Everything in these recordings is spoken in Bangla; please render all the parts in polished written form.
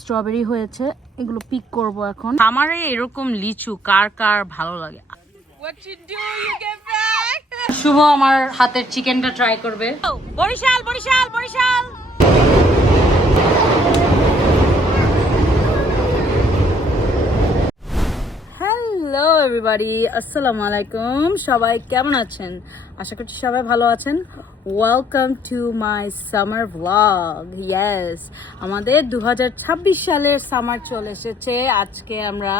স্ট্রবেরি হয়েছে, এগুলো পিক করব এখন। আমারে এরকম লিচু কার কার ভালো লাগে? শুভ আমার হাতের চিকেনটা ট্রাই করবে। বরিশাল বরিশাল বরিশাল। হ্যালো এভরিবডি, আসসালামু আলাইকুম। সবাই কেমন আছেন? আশা করছি সবাই ভালো আছেন। Welcome to my summer vlog. Yes, আমাদের 2026 সালের সামার চলে এসেছে। আজকে আমরা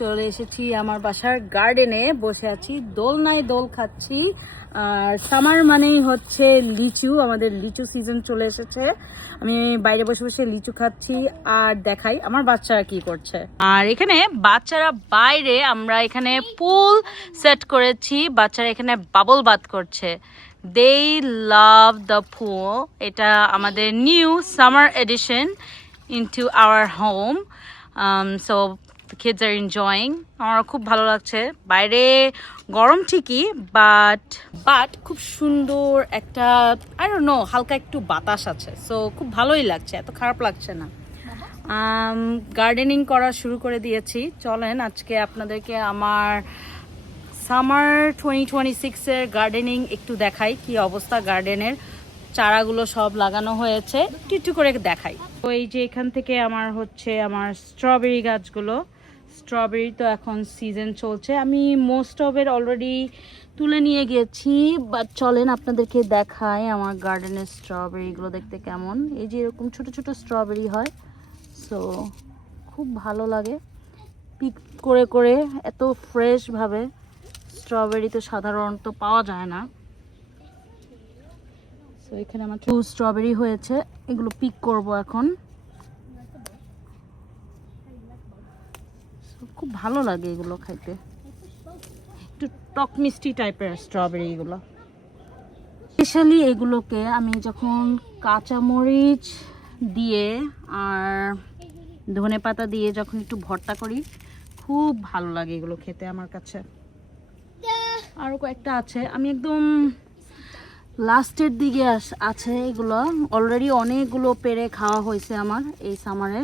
চলে এসেছি আমার বাসার গার্ডেনে, বসে আছি, দোলনায় দোল খাচ্ছি। আর সামার মানেই হচ্ছে লিচু, আমাদের লিচু সিজন চলে এসেছে। আমি বাইরে বসে বসে লিচু খাচ্ছি আর দেখাই আমার বাচ্চারা কি করছে। আর এখানে বাচ্চারা বাইরে, আমরা এখানে পুল সেট করেছি, বাচ্চারা এখানে বাবল বাথ করছে। They love the pool. এটা আমাদের new summer edition into our home. So the kids are enjoying. আমার খুব ভালো লাগছে। বাইরে গরম ঠিকই, বাট খুব সুন্দর একটা I don't know, হালকা একটু বাতাস আছে, সো খুব ভালোই লাগছে, এত খারাপ লাগছে না। গার্ডেনিং করা শুরু করে দিয়েছি। চলেন আজকে আপনাদেরকে আমার সামার 2026-এর গার্ডেনিং একটু দেখাই, কি অবস্থা গার্ডেনের। চারাগুলো সব লাগানো হয়েছে, একটু করে দেখাই। তো এই যে এখান থেকে আমার স্ট্রবেরি গাছগুলো, স্ট্রবেরি তো এখন সিজন চলছে। আমি মোস্ট অফ এর অলরেডি তুলে নিয়ে গেছি, বাট চলেন আপনাদেরকে দেখাই আমার গার্ডেনের স্ট্রবেরিগুলো দেখতে কেমন। এই যে এরকম ছোট ছোট স্ট্রবেরি হয়, সো খুব ভালো লাগে পিক করে করে। এত ফ্রেশভাবে স্ট্রবেরি তো সাধারণত পাওয়া যায় না। তো এখানে আমার স্ট্রবেরি হয়েছে, এগুলো পিক করব এখন। খুব ভালো লাগে এগুলো খাইতে, একটু টক মিষ্টি টাইপের স্ট্রবেরি এগুলো। স্পেশালি এগুলোকে আমি যখন কাঁচামরিচ দিয়ে আর ধনেপাতা দিয়ে যখন একটু ভর্তা করি, খুব ভালো লাগে এগুলো খেতে আমার কাছে। আরও কয়েকটা আছে, আমি একদম লাস্টের দিকে আছে এগুলো। অলরেডি অনেকগুলো পেরে খাওয়া হয়েছে আমার এই সামারে।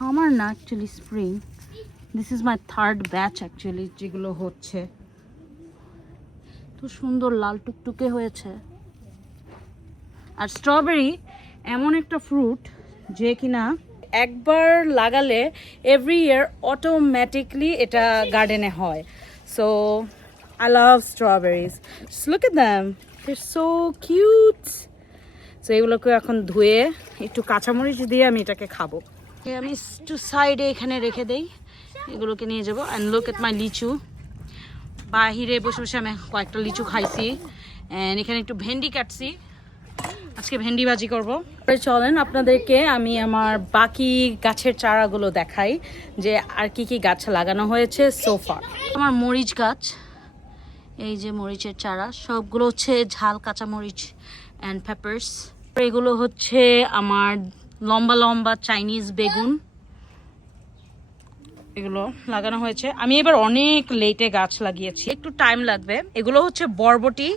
সামার না, actually spring. This is my third batch actually যেগুলো হচ্ছে। তো সুন্দর লাল টুকটুকে হয়েছে। আর স্ট্রবেরি এমন একটা ফ্রুট যে কিনা একবার লাগালে এভরি ইয়ার অটোমেটিকলি এটা গার্ডেনে হয়। So I love strawberries. Just look at them. They're so cute. So এগুলোকে এখন ধুয়ে একটু কাঁচামরিচ দিয়ে আমি এটাকে খাবো। আমি একটু সাইডে এখানে রেখে দেই, এগুলোকে নিয়ে যাবো। অ্যান্ড লুক এট মাই লিচু। বাহিরে বসে বসে আমি কয়েকটা লিচু খাইছি। অ্যান্ড এখানে একটু ভেন্ডি কাটছি, আজকে ভেন্ডি ভাজি করবো। চলেন আপনাদেরকে আমি আমার বাকি গাছের চারাগুলো দেখাই, যে আর কি কি গাছ লাগানো হয়েছে সোফা। আমার মরিচ গাছ, এই যে মরিচের চারা, সবগুলো হচ্ছে ঝাল কাঁচা মরিচ অ্যান্ড পেপারস। এগুলো হচ্ছে আমার লম্বা লম্বা চাইনিজ বেগুন, এগুলো লাগানো হয়েছে। আমি এবার অনেক লেটে গাছ লাগিয়েছি, একটু টাইম লাগবে। এগুলো হচ্ছে বরবটি।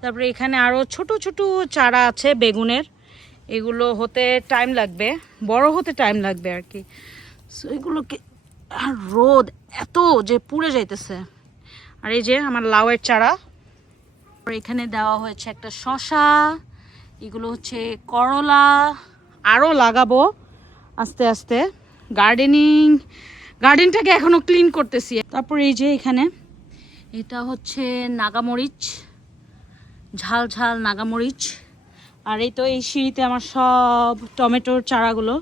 তারপরে এখানে আরও ছোট ছোট চারা আছে বেগুনের, এগুলো হতে টাইম লাগবে, বড় হতে টাইম লাগবে আর কি। সো এগুলোকে, রোদ এত যে পুড়ে যাইতেছে। আর এই যে আমার লাউয়ের চারা, এখানে দেওয়া হয়েছে একটা শসা, এগুলো হচ্ছে করলা। আরও লাগাবো আস্তে আস্তে। গার্ডেনটাকে এখনো ক্লিন করতেছি। তারপর এই যে এখানে এটা হচ্ছে নাগামরিচ, ঝাল ঝাল নাগামরিচ। আর এই তো এই সিঁড়িতে আমার সব টমেটোর চারাগুলো,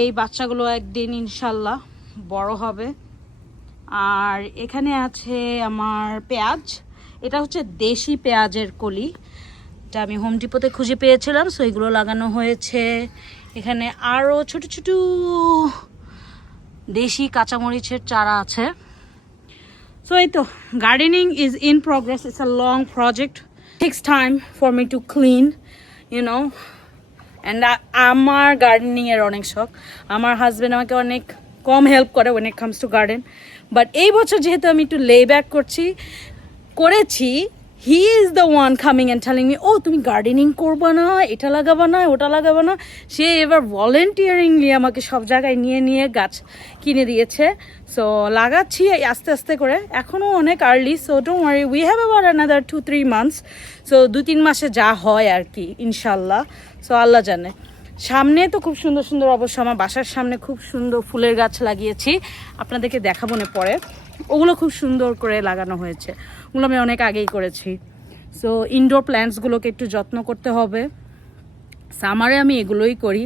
এই বাচ্চাগুলো একদিন ইনশাল্লাহ বড় হবে। আর এখানে আছে আমার পেঁয়াজ, এটা হচ্ছে দেশি পেঁয়াজের কলি, এটা আমি হোম ডিপোতে খুঁজে পেয়েছিলাম। সো এগুলো লাগানো হয়েছে। এখানে আরও ছোট ছোট দেশি কাঁচামরিচের চারা আছে। সো এই তো gardening is in progress. It's a long project, takes time for me to clean, you know. And আমার গার্ডেনিংয়ের অনেক শখ। আমার হাজব্যান্ড আমাকে অনেক কম হেল্প করে when it comes to garden, but এই বছর যেহেতু আমি একটু লে ব্যাক করেছি, he is the one coming and telling me ও তুমি গার্ডেনিং করবা না, এটা লাগাবা না, ওটা লাগাবা না। সে এবার ভলেন্টিয়ারিংলি আমাকে সব জায়গায় নিয়ে নিয়ে গাছ কিনে দিয়েছে। সো লাগাচ্ছি আস্তে আস্তে করে, এখনও অনেক early. So don't worry, we have about another 2-3 months. So 2-3 মাসে যা হয় আর কি, ইনশাল্লাহ। সো আল্লাহ জানে। সামনে তো খুব সুন্দর সুন্দর, অবশ্য আমার বাসার সামনে খুব সুন্দর ফুলের গাছ লাগিয়েছি, আপনাদেরকে দেখাবো না পরে। ওগুলো খুব সুন্দর করে লাগানো হয়েছে, ওগুলো আমি অনেক আগেই করেছি। সো ইনডোর প্ল্যান্টসগুলোকে একটু যত্ন করতে হবে। সামারে আমি এগুলোই করি,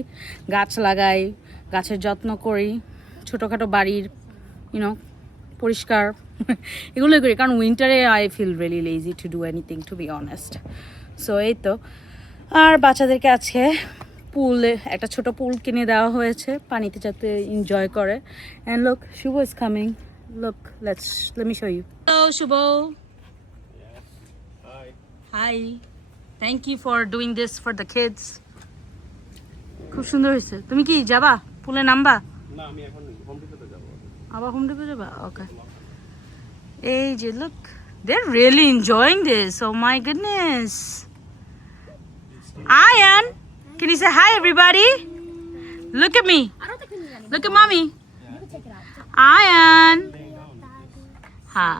গাছ লাগাই, গাছের যত্ন করি, ছোটোখাটো বাড়ির পরিষ্কার এগুলোই করি। কারণ উইন্টারে I feel really lazy to do anything, to be honest. So এই তো। আর বাচ্চাদেরকে আজকে পুলে একটা ছোট পুল কিনে দেওয়া হয়েছে, পানিতে যাতে এনজয় করে। And look, Shubho is coming. Look, let me show you. Hello, Shubho. Yes. Hi. Hi. Thank you for doing this for the kids. খুব সুন্দর হয়েছে। তুমি কি যাবা পুলে নামবা? না, আমি এখন হোম ডিপোতে যাব। আবার হোম ডিপো যাবা? ওকে। এই যে look, they're really enjoying this. Oh my goodness. Ayan, can you say hi everybody? Look at me. Look at mommy. Ayan. Ha.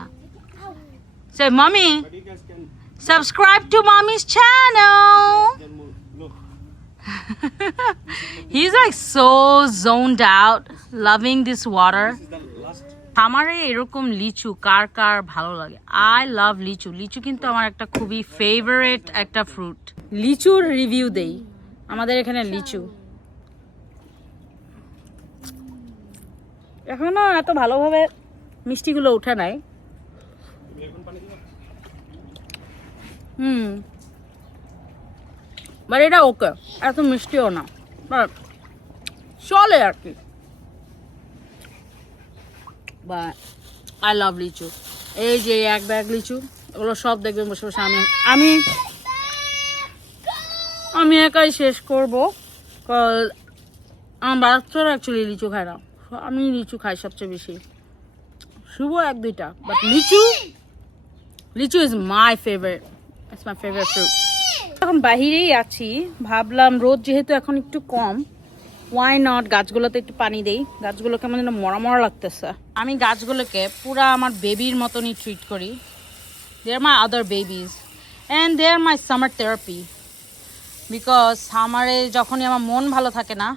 Say, mommy, But you guys can subscribe to mommy's channel. move. Look. He's like so zoned out, loving this water. This is the last. আমারে এরকম লিচু কার কার ভালো লাগে? আই লাভ লিচু। লিচু কিন্তু আমার একটা খুবই ফেভারিট একটা ফ্রুট। লিচুর রিভিউ দেই, আমাদের এখানে লিচু এখনো এত ভালোভাবে মিষ্টিগুলো উঠে নাই। তুমি এখন পানি দিবা? বাট এটা ওকে, এত মিষ্টিও না, বাট চলে আর কি। বাট আই লাভ লিচু। এই যে এক ব্যাগ লিচু, এগুলো সব দেখবেন বসে বসে আমি আমি একাই শেষ করবো। আমার বাচ্চারা অ্যাকচুয়ালি লিচু খায় না, আমি লিচু খাই সবচেয়ে বেশি। শুভ 1-2টা, বাট লিচু is my favourite, it's my favourite fruit. এখন বাহিরেই আছি, ভাবলাম রোদ যেহেতু এখন একটু কম, ওয়াই নট গাছগুলোতে একটু পানি দেই। গাছগুলো কেমন যেন মরা মরা লাগতেছে। আমি গাছগুলোকে পুরা আমার বেবির মতনই ট্রিট করি। They are my other babies and they are my summer therapy. Because সামারে যখনই আমার মন ভালো থাকে না,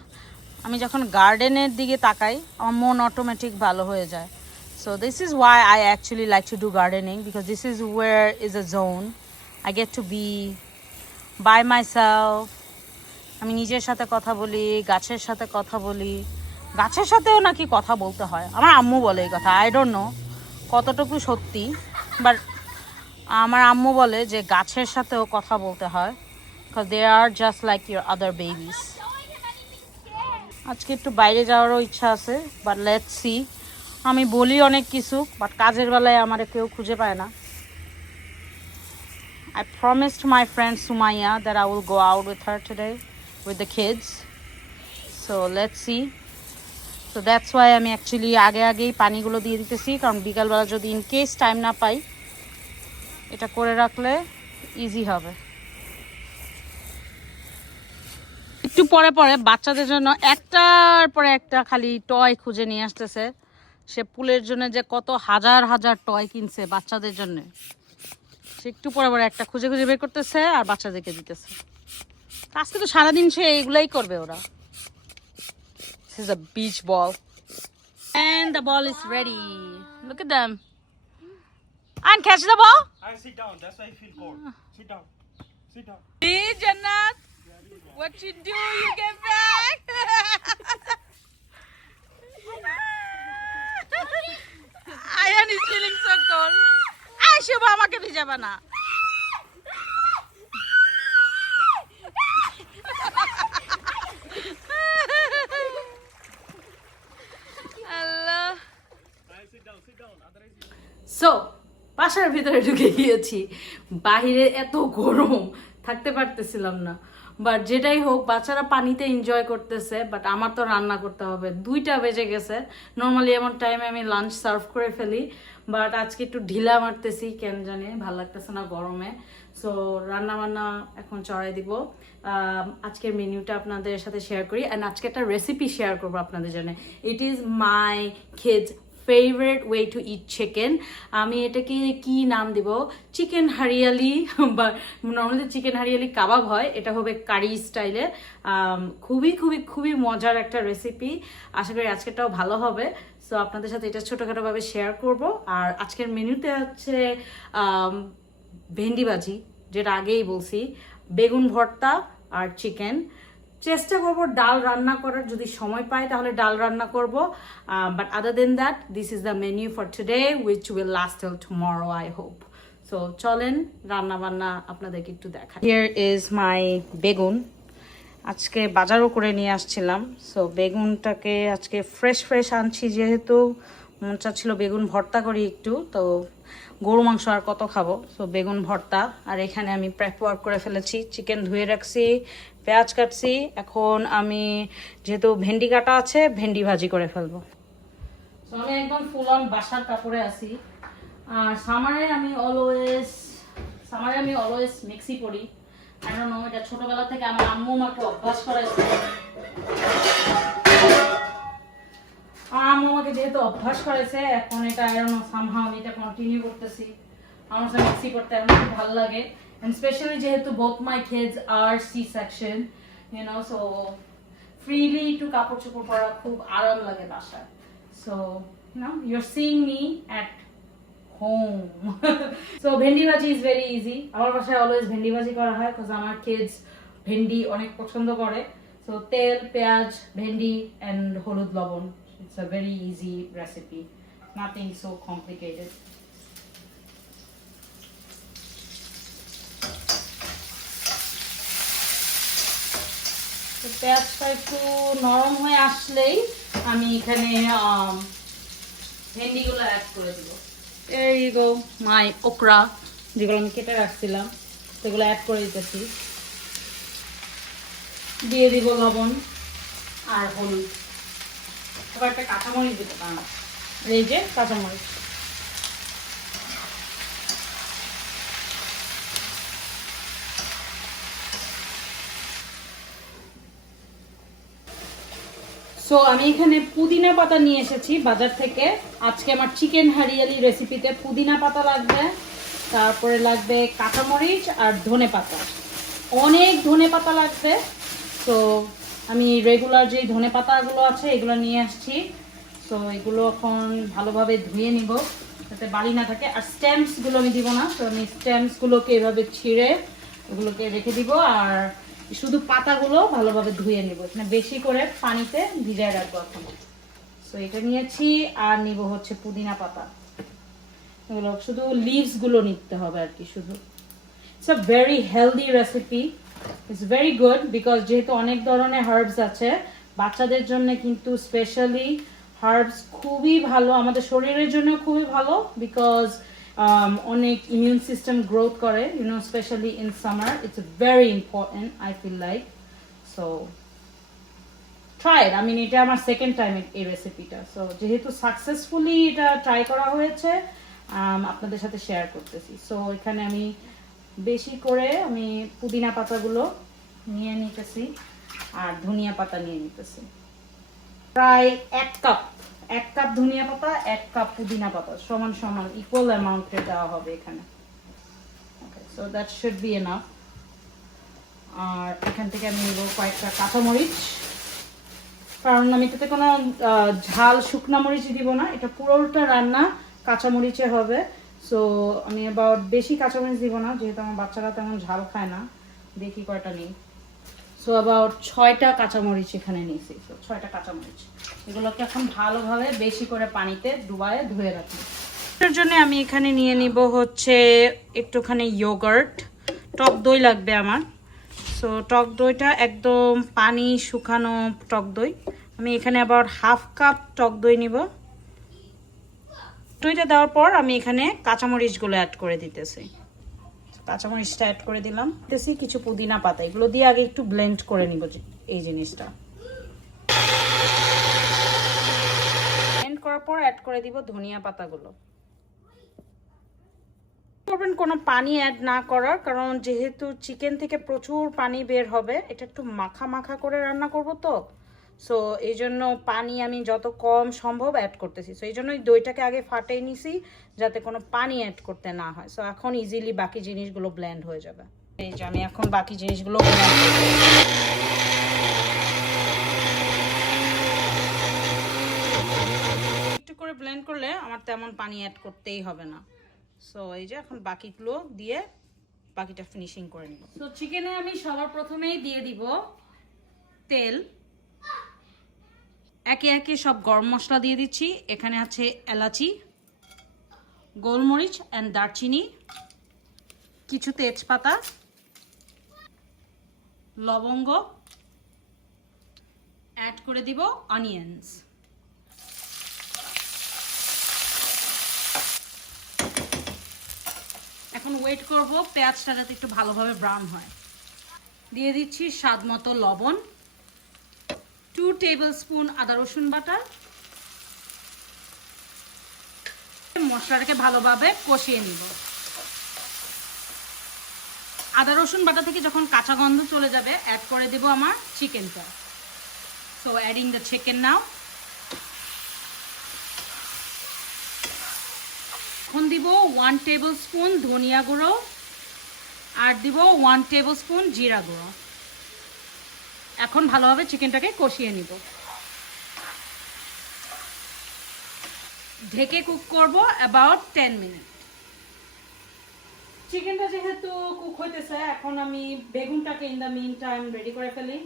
আমি যখন গার্ডেনের দিকে তাকাই, আমার মন অটোমেটিক ভালো হয়ে যায়। So this is why I actually like to do gardening, because this is where is a zone I get to be by myself. আমি নিজের সাথে কথা বলি, গাছের সাথে কথা বলি। গাছের সাথেও নাকি কথা বলতে হয়, আমার আম্মু বলে এই কথা। আই ডোন্ট নো কতটুকু সত্যি, বাট আমার আম্মু বলে যে গাছের সাথেও কথা বলতে হয়, because they are just like your other babies. আজকে একটু বাইরে যাওয়ারও ইচ্ছা আছে, বাট লেটস সি। আমি বলি অনেক কিছু, বাট কাজের বেলায় আমার কেউ খুঁজে পায় না। I promised my friend Sumaya that I will go out with her today with the kids. So let's see. So that's why আমি অ্যাকচুয়ালি আগেই পানিগুলো দিয়ে দিতেছি, কারণ বিকালবেলা যদি ইন কেস টাইম না পাই, এটা করে রাখলে ইজি হবে। একটু পরে পরে বাচ্চাদের জন্য একটার পরে একটা খালি টয় খুঁজে নিয়ে আসতেছে। সে পুলের জন্য যে কত হাজার হাজার টয় কিনছে বাচ্চাদের জন্য, সে একটু পরে পরে একটা খুঁজে খুঁজে বের করতেছে আর বাচ্চাদেরকে দিতেছে। আজকে তো সারাদিন সে এগুলাই করবে ওরা। This is a beach ball and the ball is ready. Look at them. And catch the ball. I sit down. That's why I feel cold. Sit down. Sit down. Hey Jannat, what you do? You get back. Ayan is feeling so cold. Ay, Shubha, আমাকে ভিজাবা না। আল্লাহ। সো বাসার ভিতরে ঢুকে গিয়েছি, বাহিরে এত গরম থাকতে পারতেছিলাম না। বাট যেটাই হোক বাচ্চারা পানিতে এনজয় করতেছে, বাট আমার তো রান্না করতে হবে। 2টা বেজে গেছে। নর্মালি এমন টাইমে আমি লাঞ্চ সার্ভ করে ফেলি, বাট আজকে একটু ঢিলা মারতেছি, কেন জানি ভালো লাগতেছে না গরমে। সো রান্না বান্না এখন চড়াই দিব। আজকের মেনুটা আপনাদের সাথে শেয়ার করি, অ্যান্ড আজকে একটা রেসিপি শেয়ার করবো আপনাদের জন্য। It is my kids favourite way to eat chicken. আমি এটাকে কি নাম দিব, চিকেন হারিয়ালি, বা নর্মালি চিকেন হারিয়ালি কাবাব হয়, এটা হবে কারি স্টাইলে। খুবই খুবই খুবই মজার একটা রেসিপি। আশা করি আজকেরটাও ভালো হবে। সো আপনাদের সাথে এটা ছোটোখাটোভাবে শেয়ার করব। আর আজকের মেনুতে হচ্ছে ভেন্ডি ভাজি, যেটা আগেই বলছি, বেগুন ভর্তা আর চিকেন। চেষ্টা করব ডাল রান্না করার, যদি সময় পাই তাহলে ডাল রান্না করব। But other than that, this is the menu for today which will last till tomorrow I hope. So চলেন রান্না বান্না আপনাদেরকে একটু দেখাই। হিয়ার ইজ মাই বেগুন। আজকে বাজারও করে নিয়ে আসছিলাম। সো বেগুনটাকে আজকে ফ্রেশ ফ্রেশ আনছি, যেহেতু মন চাচ্ছিল বেগুন ভর্তা করি একটু, তো গরু মাংস আর কত খাবো। সো বেগুন ভর্তা। আর এখানে আমি প্রেপ ওয়ার্ক করে ফেলেছি, চিকেন ধুয়ে রাখছি, পেঁয়াজ কাটছি। এখন আমি যেহেতু ভেন্ডি কাটা আছে, ভেন্ডি ভাজি করে ফেলবো। সো আমি একদম ফুল অন বাসার কাপড়ে আছি। আর সামারে আমি অলওয়েজ মিক্সি পরি। I don't know, এটা ছোটবেলা থেকে আমার আম্মু আমাকে অভ্যাস করাইছে। আম্মু আমাকে যেহেতু অভ্যাস করেছে, এখন এটা I don't know, somehow আমি এটা কন্টিনিউ করতেছি। আমার সাথে মিক্সি করতে আমার খুব ভালো লাগে, and especially যেহেতু both my kids are C-section, you know, so freely একটু কাপড় চোপড় পরা খুব আরাম লাগে বাসায়। So, you know, you're seeing me at home. So ভেন্ডি ভাজি is very easy. আমার বাসায় অলওয়েজ ভেন্ডি ভাজি করা হয়, because আমার কিডস ভেন্ডি অনেক পছন্দ করে। So তেল, পেঁয়াজ, ভেন্ডি and হলুদ লবণ. It's a very easy recipe. Nothing so complicated. তো পেঁয়াজটা একটু নরম হয়ে আসলেই আমি এখানে ভেন্ডিগুলো অ্যাড করে দিব। There you go, my okra, যেগুলো আমি কেটে রাখছিলাম সেগুলো অ্যাড করে দিতেছি। দিয়ে দিব লবণ আর হলুদ। আবার একটা কাঁচামরিচ দিতে পারেন, এই যে কাঁচামরিচ। সো আমি এখানে পুদিনা পাতা নিয়ে এসেছি বাজার থেকে। আজকে আমার চিকেন হারিয়ালি রেসিপিতে পুদিনা পাতা লাগবে, তারপরে লাগবে কাঁচামরিচ আর ধনে পাতা, অনেক ধনে পাতা লাগবে। তো আমি রেগুলার যে ধনে পাতাগুলো আছে এগুলো নিয়ে আসছি। সো এগুলো এখন ভালোভাবে ধুয়ে নিব যাতে বালি না থাকে। আর স্টেমসগুলো আমি দিব না, তো আমি স্টেমসগুলোকে এভাবে ছিঁড়ে ওগুলোকে রেখে দিব, আর শুধু পাতাগুলো ভালোভাবে ধুয়ে নিব। এখানে বেশি করে পানিতে ভিজায় রাখবো এখন। সো এটা নিয়েছি, আর নিব হচ্ছে পুদিনা পাতা। এগুলো শুধু লিভস গুলো নিতে হবে আর কি শুধু। It's a very healthy recipe, it's very good, because যেহেতু অনেক ধরনের হার্বস আছে, বাচ্চাদের জন্য কিন্তু স্পেশালি হার্বস খুবই ভালো, আমাদের শরীরের জন্য খুবই ভালো, বিকজ অনেক ইমিউন সিস্টেম গ্রোথ করে, you know, specially in summer. It's very important, I feel like. So try it. আমি এটা আমার সেকেন্ড টাইম এই রেসিপিটা। সো যেহেতু সাকসেসফুলি এটা ট্রাই করা হয়েছে, আপনাদের সাথে শেয়ার করতেছি। সো এখানে আমি বেশি করে আমি পুদিনা পাতাগুলো নিয়ে নিতেছি আর ধনিয়া পাতা নিয়ে নিতেছি। প্রায় 1 কাপ ধনিয়া পাতা, 1 কাপ পুদিনা পাতা, সমান সমান ইকুয়াল অ্যামাউন্টে দেওয়া হবে এখানে। Okay, so that should be enough. আর এখান থেকে আমি নেব কয়েকটা কাঁচামরিচ, কারণ আমি এটাতে কোনো ঝাল শুকনা মরিচ দিব না, এটা পুরোটা রান্না কাঁচামরিচে হবে। সো আমি অ্যাবাউট বেশি কাঁচামরিচ দিব না, যেহেতু আমার বাচ্চারা তেমন ঝাল খায় না। দেখি কয়টা নিই। সো অ্যাবাউট 6টা কাঁচামরিচ এখানে নিয়েছি। সো 6টা কাঁচামরিচ, এগুলোকে এখন ভালোভাবে বেশি করে পানিতে ডুবায়ে ধুয়ে রাখি। এর জন্য আমি এখানে নিয়ে নিব হচ্ছে একটুখানি ইয়োগার্ট, টক দই লাগবে আমার। সো টক দইটা একদম পানি শুকানো টক দই। আমি এখানে আবার 1/2 কাপ টক দই নিব। দইটা দেওয়ার পর আমি এখানে কাঁচামরিচগুলো অ্যাড করে দিতেছি। কাঁচামরিচটা অ্যাড করে দিলাম, দিতেছি কিছু পুদিনা পাতা, এগুলো দিয়ে আগে একটু ব্লেন্ড করে নিব এই জিনিসটা। ব্লেন্ড করার পর অ্যাড করে দিব ধনিয়া পাতাগুলো। করবেন কোনো পানি অ্যাড না করার, কারণ যেহেতু চিকেন থেকে প্রচুর পানি বের হবে, এটা একটু মাখা মাখা করে রান্না করব তো, সো এই জন্য পানি আমি যত কম সম্ভব অ্যাড করতেছি। সো এই জন্যই দইটাকে আগে ফাটিয়ে নিছি যাতে কোনো পানি অ্যাড করতে না হয়। সো এখন ইজিলি বাকি জিনিসগুলো ব্লেন্ড হয়ে যাবে। এই যে আমি এখন বাকি জিনিসগুলো ব্লেন্ড করব। একটু করে ব্লেন্ড করলে আমার তেমন পানি অ্যাড করতেই হবে না। সো এই যে এখন বাকিগুলো দিয়ে বাকিটা ফিনিশিং করে নিব। সো চিকেনে আমি সবার প্রথমেই দিয়ে দিব তেল। একে একে সব গরম মশলা দিয়ে দিচ্ছি। এখানে আছে এলাচি, গোলমরিচ অ্যান্ড দারচিনি, কিছু তেজপাতা, লবঙ্গ, অ্যাড করে দিব অনিয়ন্স। এখন ওয়েট করব পেঁয়াজটা যাতে একটু ভালোভাবে ব্রাউন হয়। দিয়ে দিচ্ছি স্বাদ মতো লবণ, 2 টেবিল স্পুন আদা রসুন বাটা। মশলাটাকে ভালোভাবে কষিয়ে নিব। আদা রসুন বাটা থেকে যখন কাঁচা গন্ধ চলে যাবে, অ্যাড করে দেব আমার চিকেনটা। সো অ্যাডিং দ্য চিকেন নাও। এখন দিব 1 টেবিল স্পুন ধনিয়া গুঁড়ো আর দিব 1 টেবিল স্পুন জিরা গুঁড়ো। এখন ভালোভাবে চিকেনটাকে কষিয়ে নিব। ঢেকে কুক করব অ্যাবাউট 10 মিনিট। চিকেনটা যেহেতু কুক হইতেছে, এখন আমি বেগুনটাকে in the meantime ready করে ফেলি।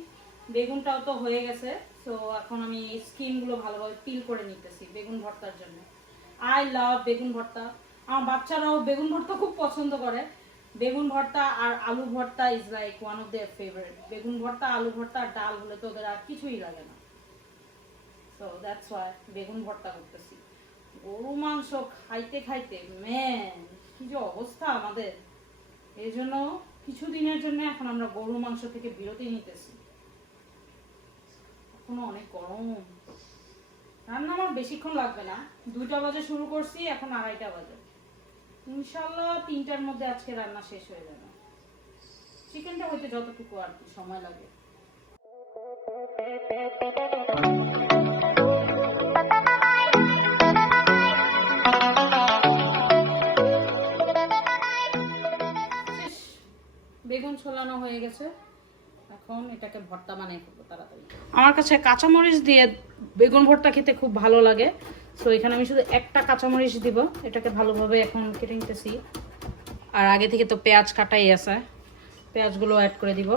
বেগুনটাও তো হয়ে গেছে, সো এখন আমি স্কিনগুলো ভালোভাবে পিল করে নিতেছি বেগুন ভর্তার জন্য। আই লাভ বেগুন ভর্তা। আমার বাচ্চারাও বেগুন ভর্তা খুব পছন্দ করে। বেগুন ভর্তা আর আলু ভর্তা is like one of their favourite. বেগুন ভর্তা, আলু ভর্তা আর ডাল হলে তো ওদের আর কিছুই লাগে না। সো দ্যাটস ওয়াই বেগুন ভর্তা করতেছি। গরু মাংস খাইতে খাইতে ম্যান কি যে অবস্থা আমাদের। এই জন্য কিছুদিনের জন্য এখন আমরা গরু মাংস থেকে বিরতি নিতেছি। এখনো অনেক গরম। রান্না আমার বেশিক্ষণ লাগবে না, 2টা বাজে শুরু করছি, এখন 2:30 বাজে। ইনশাল্লাহ 3টার মধ্যে আজকে রান্না শেষ হয়ে যাবে। চিকেনটা হইতে যতটুকু আর কি সময় লাগে। বেগুন ছোলানো হয়ে গেছে, এখন এটাকে ভর্তা বানিয়ে ফেলবো তাড়াতাড়ি। আমার কাছে কাঁচামরিচ দিয়ে বেগুন ভর্তা খেতে খুব ভালো লাগে। সো এখানে আমি শুধু একটা কাঁচামরিচ দিব। এটাকে ভালোভাবে এখন কেটে নিতেছি। আর আগে থেকে তো পেঁয়াজ কাটাই আছে, পেঁয়াজগুলো অ্যাড করে দিব।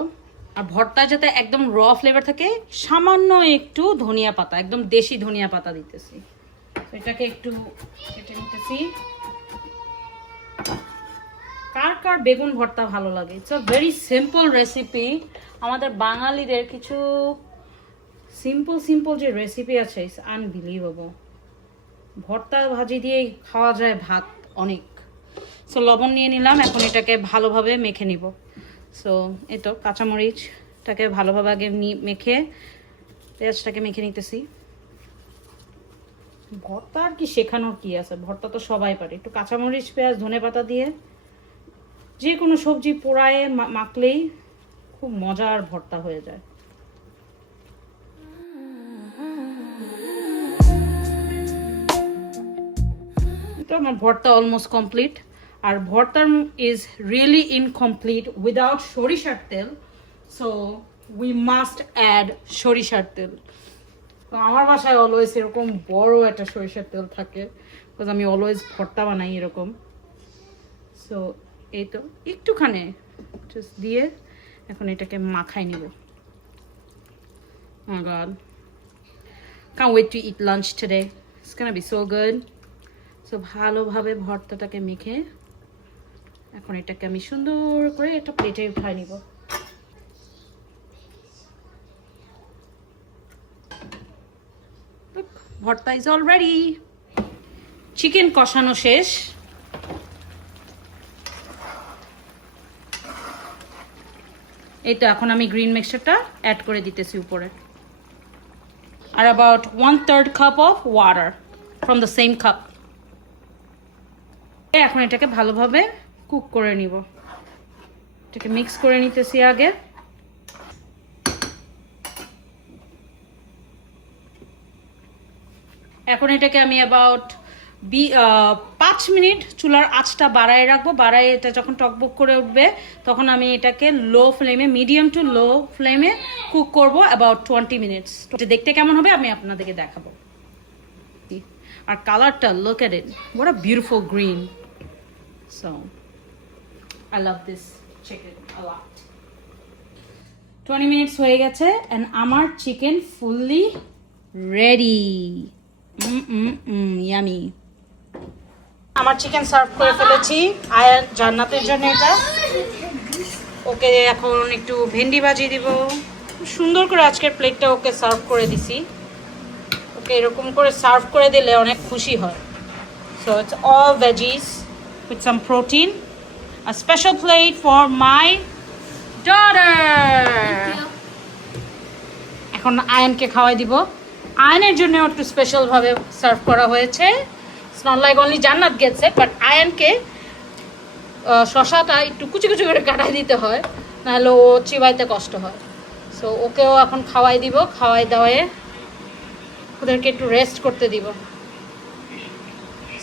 আর ভর্তা যাতে একদম র ফ্লেভার থাকে, সামান্য একটু ধনিয়া পাতা, একদম দেশি ধনিয়া পাতা দিতেছি। এটাকে একটু কেটে নিতেছি। কার কার বেগুন ভর্তা ভালো লাগে? It's a very simple recipe. আমাদের বাঙালিদের কিছু সিম্পল সিম্পল যে রেসিপি আছে, ইটস আনবিলিভেবল। ভর্তা ভাজি দিয়ে খাওয়া যায় ভাত অনেক। সো লবণ নিয়ে নিলাম, এখন এটাকে ভালোভাবে মেখে নিব। সো এই তো কাঁচামরিচটাকে ভালোভাবে আগে মেখে পেঁয়াজটাকে মেখে নিতেছি। ভর্তা আর কি শেখানোর কি আছে, ভর্তা তো সবাই পারে। একটু কাঁচামরিচ, পেঁয়াজ, ধনেপাতা দিয়ে যে কোনো সবজি পোড়ায় মাখলেই খুব মজার ভর্তা হয়ে যায়। তো আমার ভর্তা অলমোস্ট কমপ্লিট। আর ভর্তা ইজ রিয়েলি ইনকমপ্লিট উইদাউট সরিষার তেল। সো উই মাস্ট অ্যাড সরিষার তেল। তো আমার বাসায় অলওয়েজ এরকম বড় একটা সরিষার তেল থাকে, বিকজ আমি অলওয়েজ ভর্তা বানাই এরকম। সো এই তো একটুখানি জাস্ট দিয়ে এখন এটাকে মাখাই নিব। Oh God, can't wait to eat lunch today. It's gonna be so good. So ভালোভাবে ভর্তাটাকে মেখে এখন এটাকে আমি সুন্দর করে একটা প্লেটে উঠাই নিব। ভর্তা ইজ অল রেডি। চিকেন কষানো শেষ। এই তো এখন আমি গ্রিন মিক্সচারটা অ্যাড করে দিতেছি উপরে। আর about 1/3 cup of water from the same cup. এখন এটাকে ভালোভাবে কুক করে নিব। এটাকে মিক্স করে নিতেছি আগে। এখন এটাকে আমি অ্যাবাউট 5 মিনিট চুলার আঁচটা বাড়ায় রাখবো। বাড়ায় এটা যখন টকবক করে উঠবে তখন আমি এটাকে লো ফ্লেমে, মিডিয়াম টু লো ফ্লেমে কুক করব অ্যাবাউট 20 মিনিটস। এটা দেখতে কেমন হবে আমি আপনাদেরকে দেখাবো। আর কালারটা, look at it, what a beautiful green. So I love this chicken a lot. 20 minutes হয়ে গেছে এন্ড আমার চিকেন ফুললি রেডি। ইয়ামি। আমার চিকেন সার্ভ করে ফেলেছি আয়ান জান্নাতের জন্য। এটা ওকে এখন একটু ভেন্ডি ভাজি দিব। সুন্দর করে আজকের প্লেটটা ওকে সার্ভ করে দিছি। ওকে এরকম করে সার্ভ করে দিলে অনেক খুশি হয়। So it's all veggies with some protein. A special plate for my daughter. এখন আয়ানকে খাওয়াই দিব। আয়নের জন্য একটু স্পেশালভাবে সার্ভ করা হয়েছে। ইটস নট লাইক অনলি জান্নাত গেছে, বাট আয়ানকে শশাটা একটু কুচি কুচি করে কাটাই দিতে হয়, নাহলে ও চিবাইতে কষ্ট হয়। সো ওকেও এখন খাওয়াই দিব। খাওয়াই দাওয়ায় ওদেরকে একটু রেস্ট করতে দিব।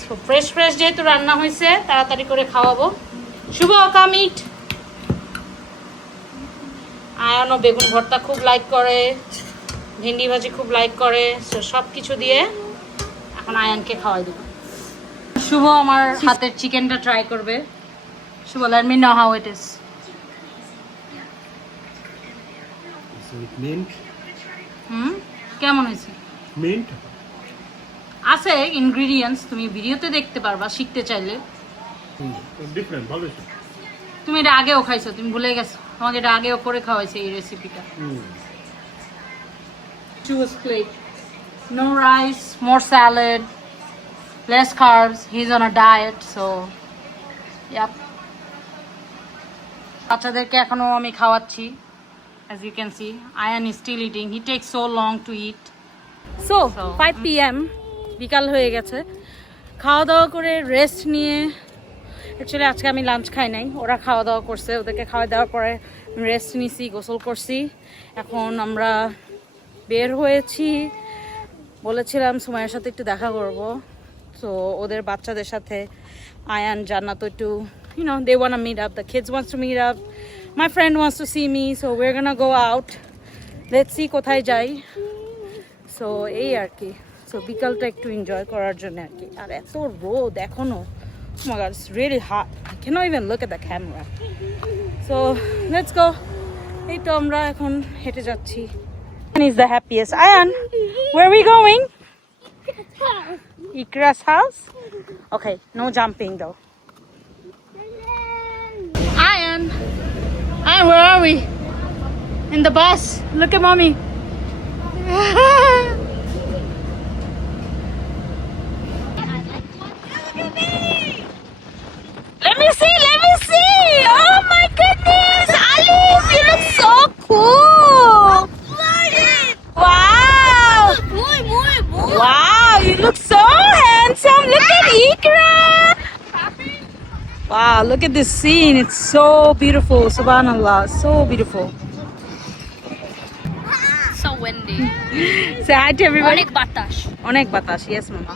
সো ফ্রেশ ফ্রেশ যেহেতু রান্না হয়েছে তাড়াতাড়ি করে খাওয়াবো। শুভ কাম ইট। আয়ানও বেগুন ভর্তা খুব লাইক করে, ভেন্ডি ভাজি খুব লাইক করে। সো সব কিছু দিয়ে এখন আয়ানকে খাওয়াই দেবো। শুভ আমার হাতের চিকেনটা ট্রাই করবে। Shubho, let me know how it is. Mint. কেমন হয়েছে? মিন্ট আছে ইনগ্রেডিয়েন্টস, তুমি ভিডিওতে দেখতে পারবা শিখতে চাইলে। ডিফারেন্ট, ভালো হয়েছে। তুমি এটা আগেও খাইছো, তুমি ভুলে গেছো। তোমাকে এটা আগেও করে খাওয়াইছে এই রেসিপিটা। Choose plate. No rice, more salad, less carbs. He's on a diet, so yep. বাচ্চাদেরকে এখনো আমি খাওয়াচ্ছি। As you can see, Ayan is still eating. He takes so long to eat. So 5 PM, বিকাল হয়ে গেছে। খাওয়া দাওয়া করে রেস্ট নিয়ে, অ্যাকচুয়ালি আজকে আমি লাঞ্চ খাই নাই, ওরা খাওয়া দাওয়া করছে। ওদেরকে খাওয়া দাওয়ার পরে রেস্ট নিছি, গোসল করছি। এখন আমরা বের হয়েছি। বলেছিলাম সুমাইয়ের সাথে একটু দেখা করব। তো ওদের বাচ্চাদের সাথে আয়ান জান্নাত একটু, you know, they want to meet up. The kids wants to meet up. My friend wants to see me, so we're gonna go out. Let's see কোথায় যাই। সো এই আর কি। সো বিকালটা একটু এনজয় করার জন্য আর কি। আর এত রোদ এখনো, oh my god, it's really hot. I cannot even look at the camera. So let's go. এই তো আমরা এখন হেঁটে যাচ্ছি। Is the happiest. Ayan, where are we going? Ikra's house? Okay, no jumping though. Ayan, where are we? In the bus. Look at mommy. Let me see. Oh my goodness, Alice, you look so cool. Wow! Wow, you look so handsome. Look at Ikra. Wow, look at this scene. It's so beautiful. Subhanallah, so beautiful. So windy. Say hi to everybody. Onek batash. Onek batash. Yes, mama.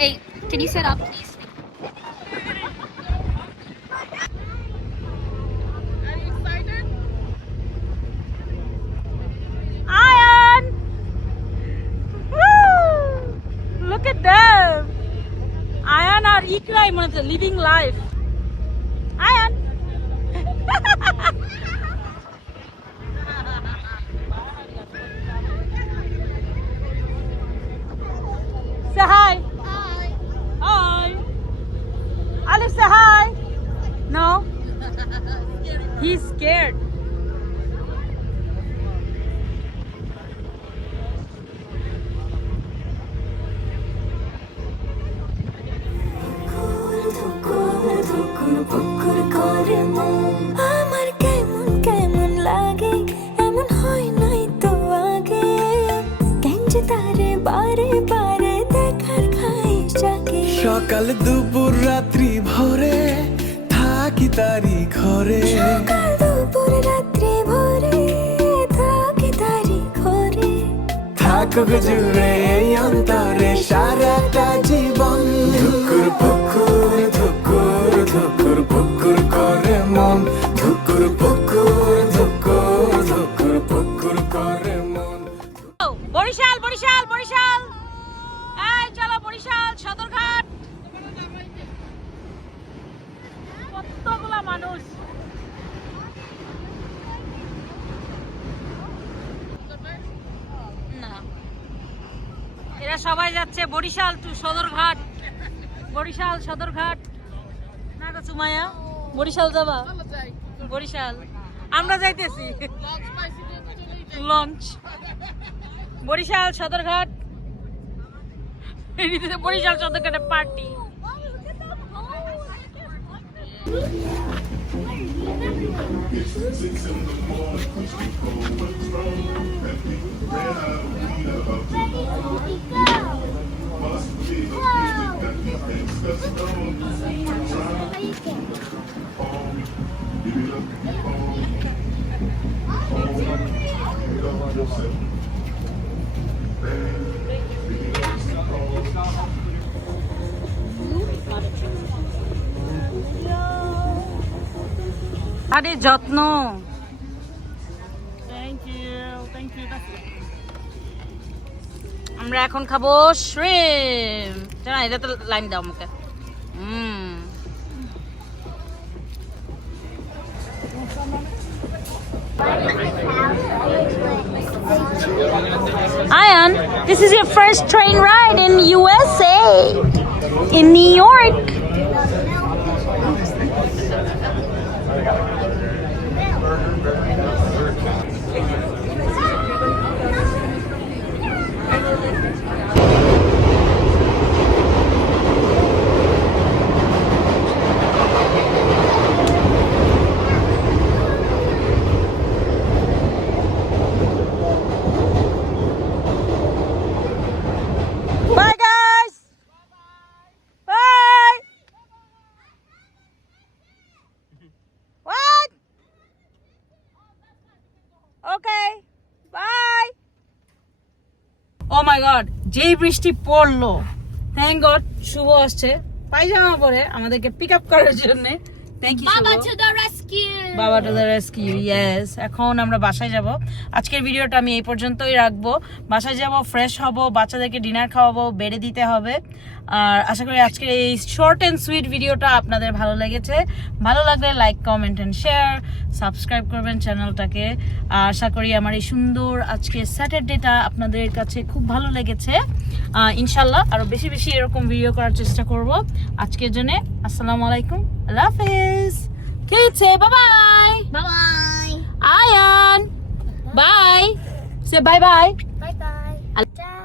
Hey, can you sit up, please? Ayan! Woo! Look at them. Ayan and Ikra is living life. Ayan. Say hi. Hi. Alif, say hi. No. He's scared. আমার কেমন কেমন লাগে তারে বারে বারে দেখার খাইশ জাগে সকাল দুপুর রাত্রি ভোরে থাকি তারি ঘরে সকাল দুপুর রাত্রি ভোরে থাকি তারি ঘরে থাকুক জুড়ে এই অন্তরে সারাটা জীবন ধুকুর পুকুর ধুকুর ধুকুর পুকুর করে মন ধুকুর পুকুর ধুকুর ধুকুর পুকুর করে মন বরিশাল বরিশাল বরিশাল, এই চলো বরিশাল সদরঘাট। কতগুলা মানুষ, না এরা সবাই যাচ্ছে বরিশাল টু সদরঘাট, বরিশাল সদরঘাট। না তো সুমাইয়া বরিশাল যাবা? বরিশাল আমরা যাইতেছি লঞ্চ, বরিশাল সদরঘাট, বরিশাল সদরঘাটে পার্টি। আরে যত্ন, আমরা এখন খাবো শ্রিম। জানা এটা তো লাইন দাও মুখে। Ayan, this is your first train ride in USA, in New York. Bye guys. Bye. What? Okay. Bye. Oh my God, যেই বৃষ্টি পড়লো, থ্যাংক গড শুভ আসছে পায়জামা পরে আমাদেরকে পিক আপ করার জন্য। Thank you Baba to the rescue! Baba to the rescue. Yes, এখন আমরা বাসায় যাব। আজকের ভিডিওটা আমি এই পর্যন্তই রাখবো। বাসায় যাব, ফ্রেশ হব, বাচ্চাদেরকে ডিনার খাওয়াবো, বেড়ে দিতে হবে। আর আশা করি আজকের এই শর্ট অ্যান্ড সুইট ভিডিওটা আপনাদের ভালো লেগেছে। ভালো লাগলে like, comment and share, subscribe করবেন চ্যানেলটাকে। আর আশা করি আমার এই সুন্দর আজকে স্যাটারডেটা আপনাদের কাছে খুব ভালো লেগেছে। ইনশাল্লাহ আরো বেশি বেশি এরকম ভিডিও করার চেষ্টা করব। আজকের জন্য আসসালামু আলাইকুম, আল্লাহ হাফেজ। Kids say bye-bye. Bye-bye! Ayan. Bye. Say bye-bye. Bye-bye!